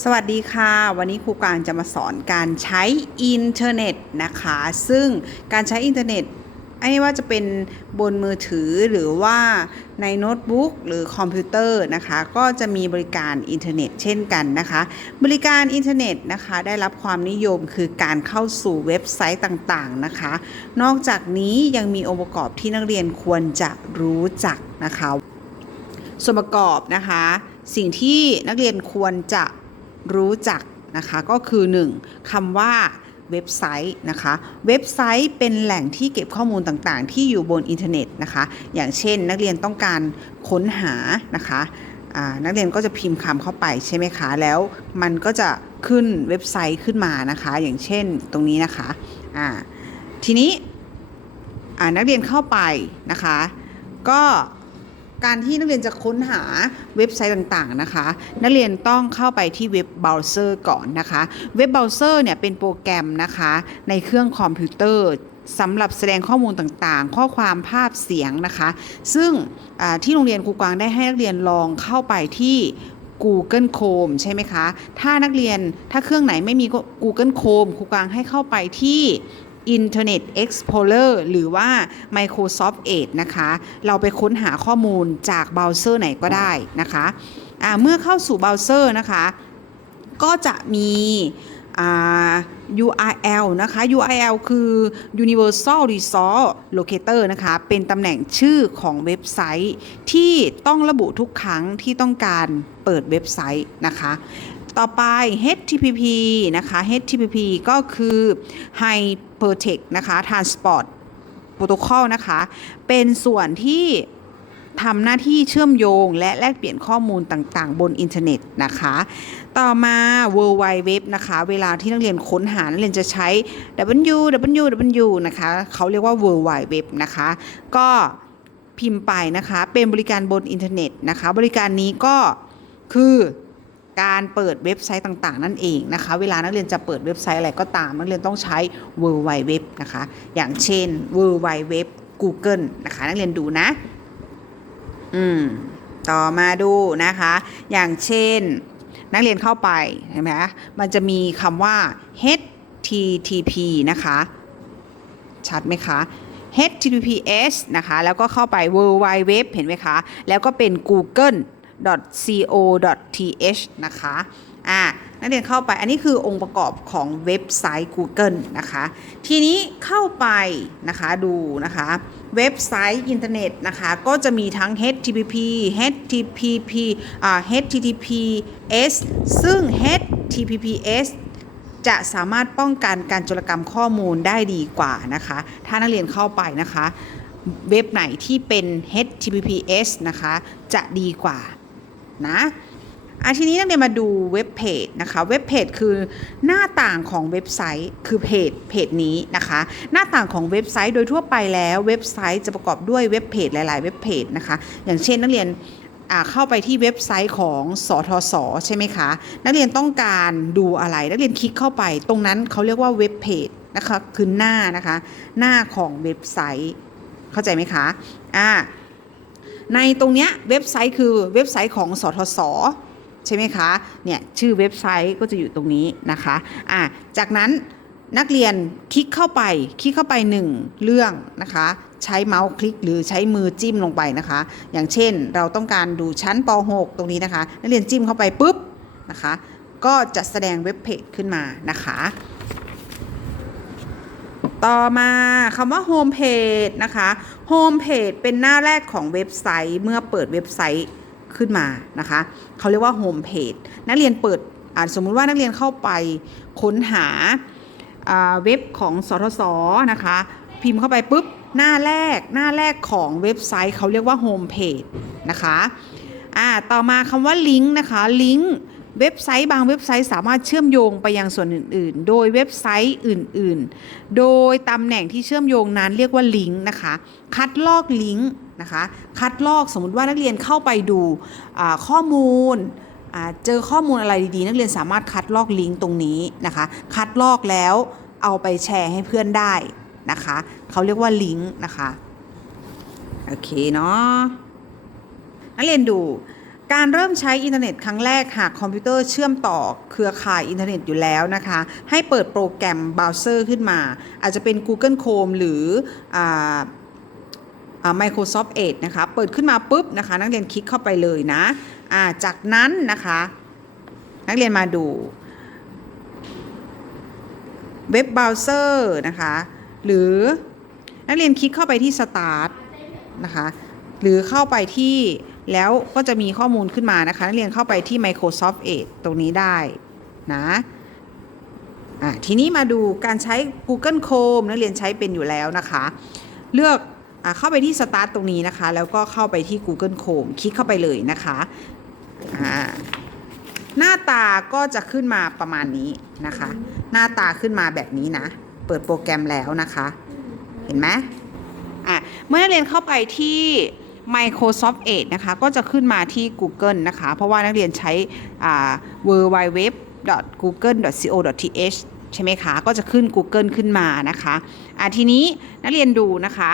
สวัสดีค่ะ วันนี้ครูกลางจะมาสอนการใช้อินเทอร์เน็ตนะคะ ซึ่งการใช้อินเทอร์เน็ตไม่ว่าจะเป็นบนมือถือหรือว่าในโน้ตบุ๊กหรือคอมพิวเตอร์นะคะ ก็จะมีบริการอินเทอร์เน็ตเช่นกันนะคะ บริการอินเทอร์เน็ตนะคะได้รับความนิยมคือการเข้าสู่เว็บไซต์ต่างๆนะคะ นอกจากนี้ยังมีองค์ประกอบที่นักเรียนควรจะรู้จักนะคะ ส่วนประกอบนะคะ สิ่งที่นักเรียนควรจะ รู้จักนะคะก็คือ 1. คำว่าเว็บไซต์นะคะ เว็บไซต์เป็นแหล่งที่เก็บข้อมูลต่างๆ ที่อยู่บนอินเทอร์เน็ตนะคะ อย่างเช่น นักเรียนต้องการค้นหานะคะนักเรียนก็จะพิมพ์คำเข้าไปใช่ไหมคะ แล้วมันก็จะขึ้นเว็บไซต์ขึ้นมานะคะ อย่างเช่นตรงนี้นะคะทีนี้นักเรียนเข้าไปนะคะ ก็ การที่นักเรียนจะค้นหาเว็บไซต์ต่างๆนะคะ นักเรียนต้องเข้าไปที่เว็บเบราว์เซอร์ก่อนนะคะ เว็บเบราว์เซอร์เนี่ยเป็นโปรแกรมนะคะ ในเครื่องคอมพิวเตอร์สำหรับแสดงข้อมูลต่างๆ ข้อความภาพเสียงนะคะ ซึ่งที่โรงเรียนครูกวางได้ให้นักเรียนลองเข้าไปที่ Google Chrome ใช่ไหมคะ ถ้านักเรียนถ้าเครื่องไหนไม่มี Google Chrome ครูกวางให้เข้าไปที่ Internet Explorer หรือว่า Microsoft Edge นะคะ เราไปค้นหาข้อมูลจากเบราว์เซอร์ไหนก็ได้นะคะะเมื่อเข้าสู่เบราว์เซอร์นะคะ ก็จะมีอ่า URL นะคะ URL คือ Universal Resource Locator นะคะ เป็นตำแหน่งชื่อของเว็บไซต์ที่ต้องระบุทุกครั้งที่ต้องการเปิดเว็บไซต์นะคะ ต่อไป HTTP นะคะ HTTP ก็คือ Hypertext นะคะ Transport Protocol นะคะ เป็นส่วนที่ทำหน้าที่เชื่อมโยงและแลกเปลี่ยนข้อมูลต่างๆ บนอินเทอร์เน็ตนะคะ ต่อมา World Wide Web นะคะ เวลาที่นักเรียนค้นหา นักเรียนจะใช้ www นะคะ เขาเรียกว่า World Wide Web นะคะ ก็พิมพ์ไปนะคะ เป็นบริการบนอินเทอร์เน็ตนะคะ บริการนี้ก็คือ การเปิดเว็บไซต์ต่างๆ นั่นเองนะคะ เวลานักเรียนจะเปิดเว็บไซต์อะไรก็ตาม นักเรียนต้องใช้ World Wide Web นะคะ อย่างเช่น World Wide Web Google นะคะ นักเรียนดูนะ อืม ต่อมาดูนะคะ อย่างเช่น นักเรียนเข้าไปเห็นไหมคะมันจะมีคำว่า http นะคะ ชัดไหมคะ https นะคะ แล้วก็เข้าไป world wide web เห็นไหมคะ แล้วก็เป็น google co th นะคะอ่านักเรียนเข้าไปอันนี้คือองค์ประกอบของเว็บไซต์ Google นะคะ ทีนี้เข้าไปนะคะดูนะคะเว็บไซต์อินเทอร์เน็ตนะคะก็จะมีทั้ง HTTP HTTP อ่า HTTPS ซึ่ง HTTPS จะสามารถป้องกันการโจรกรรมข้อมูลได้ดีกว่านะคะ ถ้านักเรียนเข้าไปนะคะ เว็บไหนที่เป็น HTTPS นะคะ จะดีกว่า นะอะทีนี้นักเรียนมาดูเว็บเพจนะคะ เว็บเพจคือหน้าต่างของเว็บไซต์คือเพจเพจนี้นะคะ หน้าต่างของเว็บไซต์โดยทั่วไปแล้วเว็บไซต์จะประกอบด้วยเว็บเพจหลาย ๆ เว็บเพจนะคะ อย่างเช่นนักเรียนอ่าเข้าไปที่เว็บไซต์ของสทศใช่ไหมคะ นักเรียนต้องการดูอะไร นักเรียนคลิกเข้าไปตรงนั้นเขาเรียกว่าเว็บเพจนะคะคือหน้านะคะ หน้าของเว็บไซต์ เข้าใจไหมคะอ่า ในตรงเนี้ยเว็บไซต์คือเว็บไซต์ของสทศใช่ไหมคะ เนี่ยชื่อเว็บไซต์ก็จะอยู่ตรงนี้นะคะอะจากนั้นนักเรียนคลิกเข้าไปคลิกเข้าไปหนึ่งเรื่องนะคะ ใช้เมาส์คลิกหรือใช้มือจิ้มลงไปนะคะ อย่างเช่นเราต้องการดูชั้นป .6 ตรงนี้นะคะ นักเรียนจิ้มเข้าไปปุ๊บนะคะ ก็จะแสดงเว็บเพจขึ้นมานะคะ ต่อมาคำว่าโฮมเพจนะคะโฮมเพจเป็นหน้าแรกของเว็บไซต์ เมื่อเปิดเว็บไซต์ขึ้นมานะคะเขาเรียกว่าโฮมเพจนักเรียนเปิดสมมุติว่านักเรียนเข้าไปค้นหาอ่าเว็บของสทศนะคะพิมพ์เข้าไปปุ๊บหน้าแรกหน้าแรกของเว็บไซต์เขาเรียกว่าโฮมเพจนะคะอ่าต่อมาคำว่าลิงก์นะคะลิงก์ เว็บไซต์บางเว็บไซต์สามารถเชื่อมโยงไปยังส่วนอื่น ๆ โดยเว็บไซต์อื่น ๆ โดยตำแหน่งที่เชื่อมโยงนั้นเรียกว่าลิงก์นะคะ คัดลอกลิงก์นะคะ คัดลอกสมมติว่านักเรียนเข้าไปดูข้อมูลเจอข้อมูลอะไรดี ๆ นักเรียนสามารถคัดลอกลิงก์ตรงนี้นะคะ คัดลอกแล้วเอาไปแชร์ให้เพื่อนได้นะคะ เขาเรียกว่าลิงก์นะคะ โอเคเนาะนักเรียนดู การเริ่มใช้อินเทอร์เน็ตครั้งแรกหากคอมพิวเตอร์เชื่อมต่อเครือข่ายอินเทอร์เน็ตอยู่แล้วนะคะ ให้เปิดโปรแกรมเบราว์เซอร์ขึ้นมา อาจจะเป็น Google Chrome หรืออ Microsoft Edge นะคะ เปิดขึ้นมาปุ๊บนะคะ นักเรียนคลิกเข้าไปเลยนะอ่าจากนั้นนะคะ นักเรียนมาดูเว็บเบราว์เซอร์นะคะ หรือนักเรียนคลิกเข้าไปที่ Start นะคะ หรือเข้าไปที่ แล้วก็จะมีข้อมูลขึ้นมานะคะนักเรียนเข้าไปที่ Microsoft Edge ตรงนี้ได้นะอะทีนี้มาดูการใช้ Google Chrome นักเรียนใช้เป็นอยู่แล้วนะคะ เลือกอะเข้าไปที่ Start ตรงนี้นะคะ แล้วก็เข้าไปที่ Google Chrome คลิกเข้าไปเลยนะคะอ่าหน้าตาก็จะขึ้นมาประมาณนี้นะคะ หน้าตาขึ้นมาแบบนี้นะ เปิดโปรแกรมแล้วนะคะ เห็นไหมอะเมื่อนักเรียนเข้าไปที่ Microsoft Edge นะคะก็จะขึ้นมาที่ Google นะคะ เพราะว่านักเรียนใช้อ่า w w w google co th ใช่ไหมคะ ก็จะขึ้น Google ขึ้นมานะคะะทีนี้นักเรียนดูนะคะ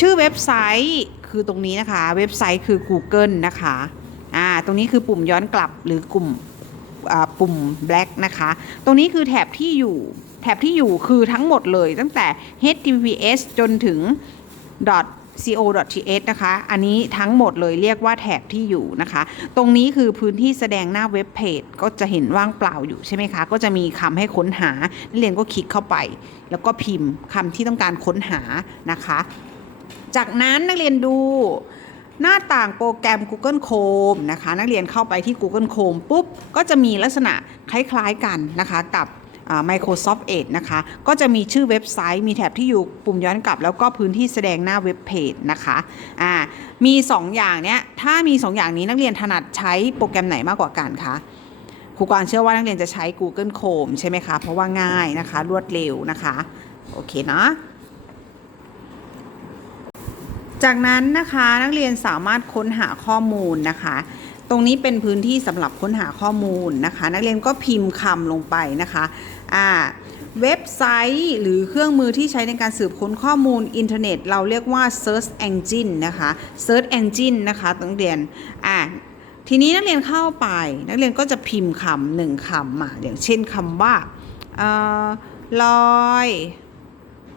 ชื่อเว็บไซต์คือตรงนี้นะคะ เว็บไซต์คือ Google นะคะอ่าตรงนี้คือปุ่มย้อนกลับหรือกลุ่มปุ่ม black นะคะ ตรงนี้คือแถบที่อยู่แถบที่อยู่คือทั้งหมดเลยตั้งแต่ https จนถึง .co.th นะคะ อันนี้ทั้งหมดเลยเรียกว่าแถบที่อยู่นะคะ ตรงนี้คือพื้นที่แสดงหน้าเว็บเพจก็จะเห็นว่างเปล่าอยู่ใช่ไหมคะ ก็จะมีคำให้ค้นหา นักเรียนก็คลิกเข้าไป แล้วก็พิมพ์คำที่ต้องการค้นหานะคะ จากนั้นนักเรียนดูหน้าต่างโปรแกรม Google Chrome นะคะ นักเรียนเข้าไปที่ Google Chrome ปุ๊บ ก็จะมีลักษณะคล้ายๆกันนะคะกับ Microsoft Edge นะคะ ก็จะมีชื่อเว็บไซต์ มีแถบที่อยู่ปุ่มย้อนกลับ แล้วก็พื้นที่แสดงหน้าเว็บเพจนะคะอ่ามี 2 อย่างเนี้ย ถ้ามี 2 อย่างนี้นักเรียนถนัดใช้โปรแกรมไหนมากกว่ากันคะครูกรเชื่อว่านักเรียนจะใช้ Google Chrome ใช่ไหมคะ เพราะว่าง่ายนะคะ รวดเร็วนะคะ โอเคเนาะจากนั้นนะคะนักเรียนสามารถค้นหาข้อมูลนะคะ ตรงนี้เป็นพื้นที่สำหรับค้นหาข้อมูลนะคะ นักเรียนก็พิมพ์คำลงไปนะคะอ่าเว็บไซต์หรือเครื่องมือที่ใช้ในการสืบค้นข้อมูลอินเทอร์เน็ต เราเรียกว่า search engine นะคะ search engine นะคะนักเรียนอ่าทีนี้นักเรียนเข้าไป นักเรียนก็จะพิมพ์คำหนึ่งคำมาอย่างเช่นคำว่าลอย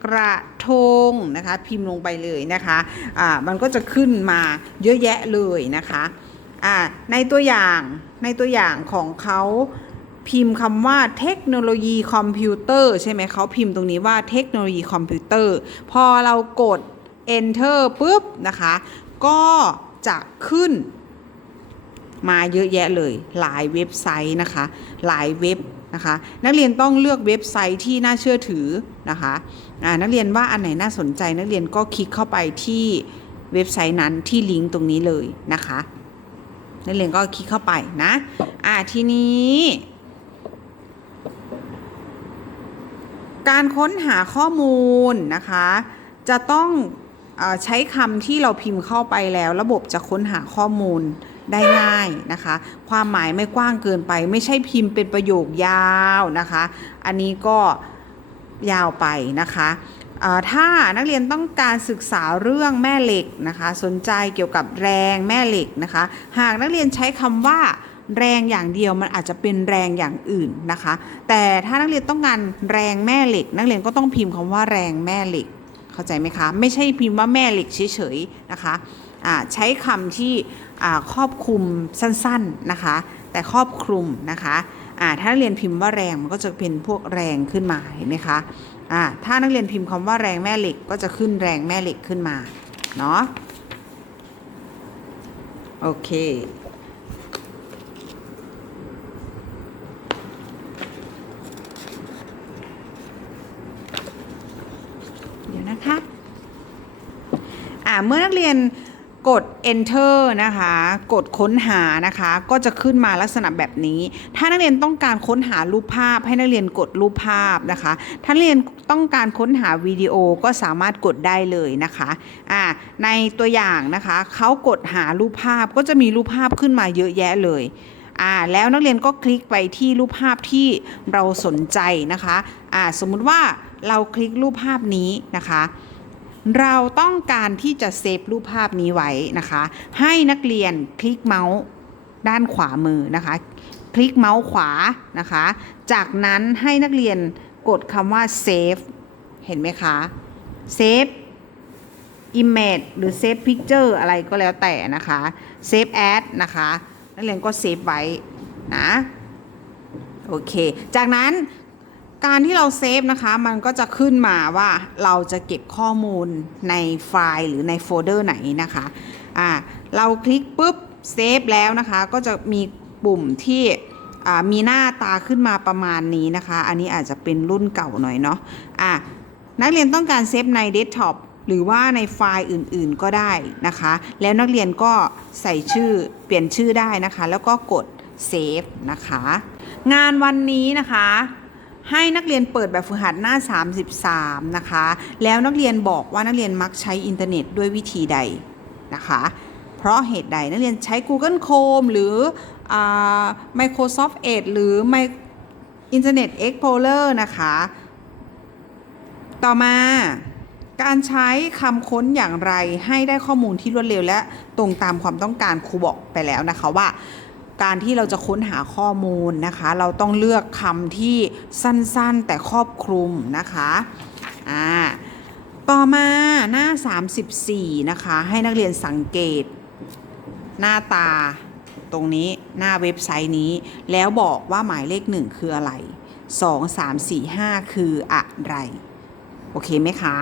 กระทงนะคะ พิมพ์ลงไปเลยนะคะอ่ามันก็จะขึ้นมาเยอะแยะเลยนะคะ อ่าในตัวอย่างในตัวอย่างของเขาพิมพ์คำว่าเทคโนโลยีคอมพิวเตอร์ใช่ไหมเขาพิมพ์ตรงนี้ว่าเทคโนโลยีคอมพิวเตอร์ พอเรากด enter ปุ๊บนะคะ ก็จะขึ้นมาเยอะแยะเลยหลายเว็บไซต์นะคะ หลายเว็บนะคะ นักเรียนต้องเลือกเว็บไซต์ที่น่าเชื่อถือนะคะอ่านักเรียนว่าอันไหนน่าสนใจนักเรียนก็คลิกเข้าไปที่เว็บไซต์นั้นที่ลิงก์ตรงนี้เลยนะคะ นักเรียนก็คลิกเข้าไปนะ อ่าทีนี้ การค้นหาข้อมูลนะคะ จะต้องอใช้คำที่เราพิมพ์เข้าไปแล้ว ระบบจะค้นหาข้อมูลได้ง่ายนะคะ ความหมายไม่กว้างเกินไป ไม่ใช่พิมพ์เป็นประโยคยาวนะคะ อันนี้ก็ยาวไปนะคะ ถ้านักเรียนต้องการศึกษาเรื่องแม่เหล็กนะคะ สนใจเกี่ยวกับแรงแม่เหล็กนะคะ หากนักเรียนใช้คำว่าแรงอย่างเดียวมันอาจจะเป็นแรงอย่างอื่นนะคะ แต่ถ้านักเรียนต้องการแรงแม่เหล็ก นักเรียนก็ต้องพิมพ์คำว่าแรงแม่เหล็ก เข้าใจไหมคะ ไม่ใช่พิมพ์ว่าแม่เหล็กเฉยๆนะคะใช้คำที่ครอบคลุมสั้นๆนะคะ แต่ครอบคลุมนะคะถ้านักเรียนพิมพ์ว่าแรงมันก็จะเป็นพวกแรงขึ้นมาเห็นไหมคะ อ่าถ้านักเรียนพิมพ์คำว่าแรงแม่เหล็กก็จะขึ้นแรงแม่เหล็กขึ้นมา เนาะโอเคเดี๋ยวนะคะอ่าเมื่อนักเรียน กด enter นะคะ กดค้นหานะคะ ก็จะขึ้นมาลักษณะแบบนี้ ถ้านักเรียนต้องการค้นหารูปภาพ ให้นักเรียนกดรูปภาพนะคะ ถ้านักเรียนต้องการค้นหาวิดีโอก็สามารถกดได้เลยนะคะอ่าในตัวอย่างนะคะเขากดหารูปภาพก็จะมีรูปภาพขึ้นมาเยอะแยะเลยอ่าแล้วนักเรียนก็คลิกไปที่รูปภาพที่เราสนใจนะคะอ่าสมมุติว่าเราคลิกรูปภาพนี้นะคะ เราต้องการที่จะเซฟรูปภาพนี้ไว้นะคะ ให้นักเรียนคลิกเมาส์ด้านขวามือนะคะ คลิกเมาส์ขวานะคะ จากนั้นให้นักเรียนกดคำว่า save เห็นไหมคะ save image หรือ save picture อะไรก็แล้วแต่นะคะ save as นะคะนักเรียนก็เซฟไว้นะโอเค จากนั้น การที่เราเซฟนะคะมันก็จะขึ้นมาว่าเราจะเก็บข้อมูลในไฟล์หรือในโฟลเดอร์ไหนนะคะอ่าเราคลิกปุ๊บเซฟแล้วนะคะก็จะมีปุ่มที่อ่ามีหน้าตาขึ้นมาประมาณนี้นะคะ อันนี้อาจจะเป็นรุ่นเก่าหน่อยเนาะอะนักเรียนต้องการเซฟในเดสก์ท็อปหรือว่าในไฟล์อื่นๆก็ได้นะคะ แล้วนักเรียนก็ใส่ชื่อเปลี่ยนชื่อได้นะคะ แล้วก็กดเซฟนะคะ งานวันนี้นะคะ ให้นักเรียนเปิดแบบฝึกหัดหน้า 33 นะคะ แล้วนักเรียนบอกว่านักเรียนมักใช้อินเทอร์เน็ตด้วยวิธีใดนะคะ เพราะเหตุใดนักเรียนใช้ Google Chrome หรืออ Microsoft Edge หรือ My Internet Explorer นะคะ ต่อมาการใช้คำค้นอย่างไรให้ได้ข้อมูลที่รวดเร็วและตรงตามความต้องการครูบอกไปแล้วนะคะว่า การที่เราจะค้นหาข้อมูลนะคะ เราต้องเลือกคำที่สั้นๆแต่ครอบคลุมนะคะอ่าต่อมาหน้า 34 นะคะ ให้นักเรียนสังเกต หน้าตาตรงนี้หน้าเว็บไซต์นี้ แล้วบอกว่าหมายเลขหนึ่งคืออะไร 2 3 4 5 คืออะไร โอเคไหมคะ